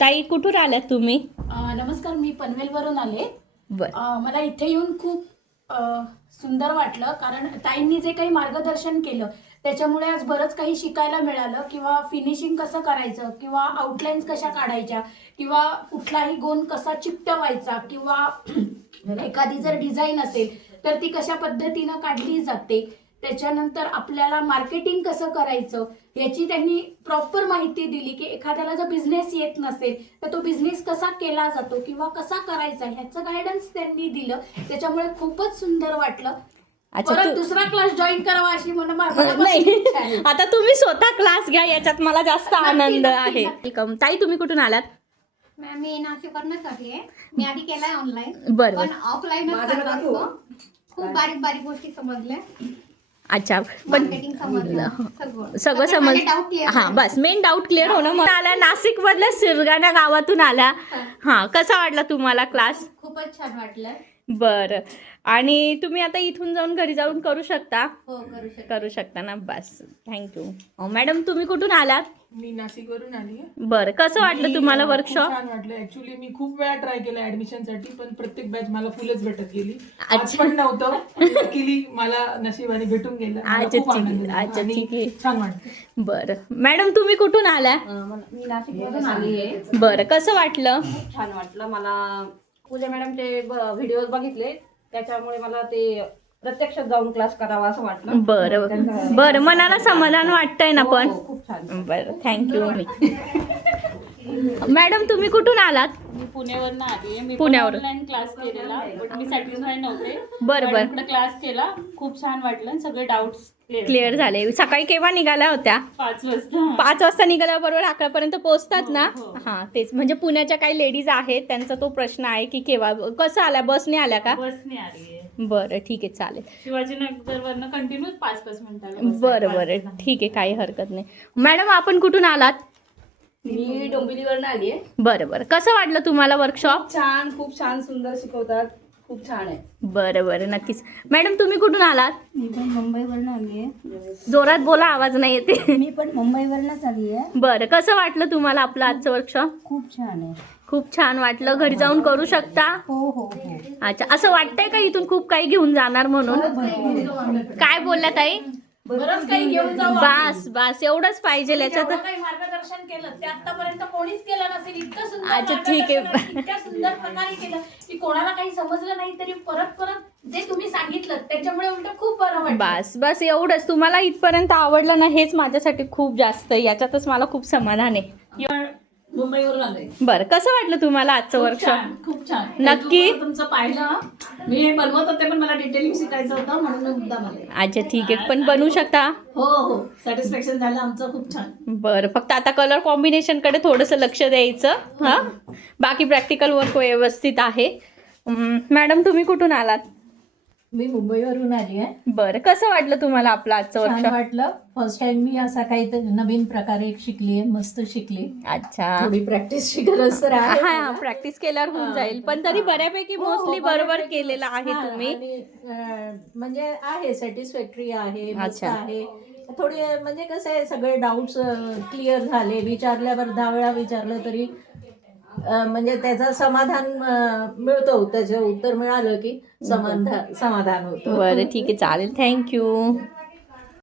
ताई कुठून आल्यात तुम्ही? नमस्कार, मी पनवेलवरून आले. बरं. मला इथे येऊन खूप सुंदर वाटलं, कारण ताईंनी जे काही मार्गदर्शन केलं त्याच्यामुळे आज बरंच काही शिकायला मिळालं, किंवा फिनिशिंग कसं करायचं, किंवा आउटलाईन्स कशा काढायच्या, किंवा कुठलाही गोंद कसा चिकटवायचा, किंवा एखादी जर डिझाईन असेल तर ती कशा पद्धतीनं काढली जाते, त्याच्यानंतर आपल्याला मार्केटिंग कसं करायचं याची त्यांनी प्रॉपर माहिती दिली, की एखाद्याला जर बिझनेस येत नसेल तर तो बिझनेस कसा केला जातो किंवा कसा करायचा ह्याचं गायडन्स त्यांनी दिलं. त्याच्यामुळे खूपच सुंदर वाटलं. परत दुसरा क्लास जॉईन करावा अशी नाही, आता तुम्ही स्वतः क्लास घ्या, याच्यात मला जास्त आनंद आहे. वेलकम. ताई तुम्ही कुठून आलात? मी नाशिकवरूनच आली आहे. मी आधी केलाय ऑनलाईन, बरं पण ऑफलाईन खूप बारीक बारीक गोष्टी समजल्या. अच्छा, पण मार्केटिंग समजलं, सगळं समज. हा, बस मेन डाऊट क्लिअर होणं. मग आल्या नाशिक मधल्या सिरगाणा गावातून आल्या. हा, कसा वाटला तुम्हाला क्लास? खूपच छान वाटलं. बरं. आणि तुम्ही आता इथून जाऊन घरी जाऊन करू शकता? हो, करू शकता ना. बस, थँक्यू. मॅडम तुम्ही कुठून आलात? मी नाशिकवरून आली आहे. बरं, कसं वाटलं तुम्हाला वर्कशॉप? छान वाटलं. ऍक्च्युली मी खूप वेळा ट्राय केलं ऍडमिशन साठी, पण प्रत्येक बॅच मला फुलच भेटत गेली. आज पण नव्हतं, लकीली मला नशिबाने भेटून गेलं. अच्छा, ठीक आहे. छान वाटतं. बरं. मॅडम तुम्ही कुठून आल्या? मी नाशिकमधून आली आहे. बरं, कसं वाटलं? खूप छान वाटलं मला. पूजा मॅडमचे व्हिडिओ बघितले, त्याच्यामुळे मला ते प्रत्यक्षात जाऊन क्लास करावा असं वाटलं. बरं बरं, मनाला समाधान वाटतंय ना पण? खूप छान. बरं, थँक्यू. मॅडम तुम्ही कुठून आलात? मी पुण्यावरून आली आहे. मी पुण्यावरून. ऑनलाईन क्लास केलेला, पण मी सॅटिस्फाय नव्हते. बरं. क्लास केला, खूप छान वाटलं. सगळे डाऊट्स क्लिअर झाले. सकाळी केव्हा निघाल्या होत्या? 5 वाजता. 5 वाजता निघाल्याबरोबर 11 पर्यंत पोहोचतात ना? हा, तेच. म्हणजे पुण्याच्या काही लेडीज आहेत, त्यांचा तो प्रश्न आहे की केव्हा कसं आल्या, बसने आल्या का? बसने आली आहे. बरं, ठीक आहे, चालेल. शिवाजीनगरवरनं कंटिन्यू 5-5 मिनिटाला. बरं, ठीक आहे, काही हरकत नाही. मॅडम आपण कुठून आलात? मी डोंबिवलीवरून आली आहे. बरं, कसं वाटलं तुम्हाला वर्कशॉप? छान, खूप छान, सुंदर शिकवतात. खूप छान आहे. बरं, नक्कीच. मॅडम तुम्ही कुठून आलात? मी पण मुंबईवरून आली आहे. जोरात बोला, आवाज नाही येते. मी पण मुंबईवरूनच आली आहे. बरं, कसं वाटलं तुम्हाला आपलं आजचं वर्कशॉप? खूप छान आहे. खूप छान वाटलं. घरी जाऊन करू शकता? हो. अच्छा, असं वाटतंय का इथून खूप काही घेऊन जाणार म्हणून? काय बोलला ताई? बरंच काही घेऊन जाऊ. बस एवढंच पाहिजे. याच्यात काही मार्गदर्शन केलं ते आतापर्यंत कोणीच केलं नसेल. इतकं सुंदर अच्छा, ठीक आहे. मार्गदर्शन इतक्या सुंदर प्रकारे केलं की कोणाला काही समजलं नाही तरी परत जे तुम्ही सांगितलं त्याच्यामुळे उलट खूप बरं वाटलं. बस एवढंच. तुम्हाला इथपर्यंत आवडलं ना, हेच माझ्यासाठी खूप जास्त. याच्यातच मला खूप समाधान आहे. मुंबईवरून आले. बरं, कसं वाटलं तुम्हाला आजचं वर्कशॉप? खूप छान. नक्की. तुमचं पाहिलं, मी हे बनवत होते पण मला डिटेलिंग शिकायचं होतं म्हणून मी मुद्दाम आले. अच्छा, ठीक आहे, पण बनवू शकता? हो, सॅटिस्फॅक्शन झालं आमचं. खूप छान. बरं, फक्त आता कलर कॉम्बिनेशन कडे थोडंसं लक्ष द्यायचं. हा, बाकी प्रॅक्टिकल वर्क व्यवस्थित आहे. मॅडम तुम्ही कुठून आलात? मी मुंबईवरून आली आहे. बरं, कसं वाटलं तुम्हाला आपलं आजचं छान वर्कशॉप? वाटलं. फर्स्ट टाइम मी असा काहीतरी नवीन प्रकारे शिकली, मस्त शिकली. अच्छा, थोडी प्रॅक्टिसची गरज तर आहे. हा, प्रॅक्टिस केल्यावर होऊन जाईल, पण तरी बऱ्यापैकी मोस्टली बरोबर केलेलं आहे तुम्ही. आणि म्हणजे आहे, सॅटिस्फॅक्टरी आहे, मस्त अच्छा. आहे. थोडे म्हणजे कसं आहे, सगळे डाऊट्स क्लिअर झाले. विचारल्यावर 10 वेळा विचारलं तरी म्हणजे त्याचं समाधान मिळतो. त्याचं उत्तर मिळालं की समाधान होतं. बरं, ठीक आहे, चालेल. थँक्यू.